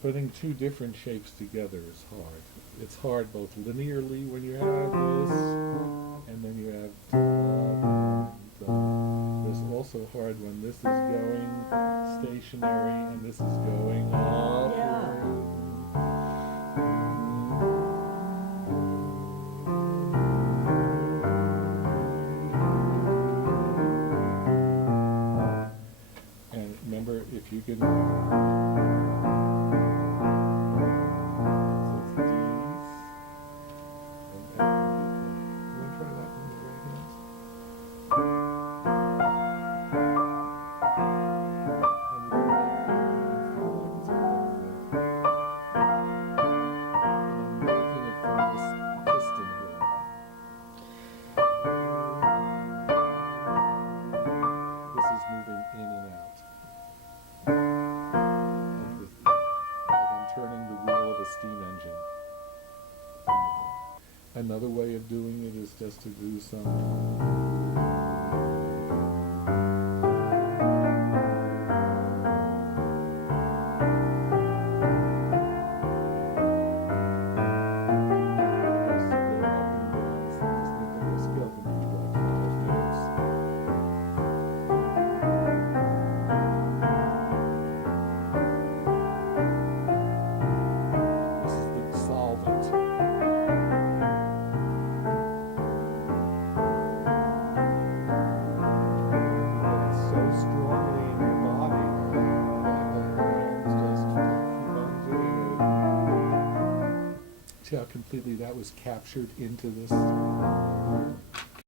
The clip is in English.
Putting two different shapes together is hard. It's hard both linearly when you have this, and then you have it's also hard when this is going stationary and this is going Yeah. upward. And remember, if you can, so it's D's and F and B flat. You want to try that one with the right hands? And you can make it's kind of like it's a and I'm making it from this piston here. This is moving in and out. Like I'm turning the wheel of a steam engine. Another way of doing it is just to do some. Just go up and down. Just make the whole scale can be like 5 notes. This is the solvent. You get it so strongly in your body that the hands just keep on doing it. See how completely that was captured into this.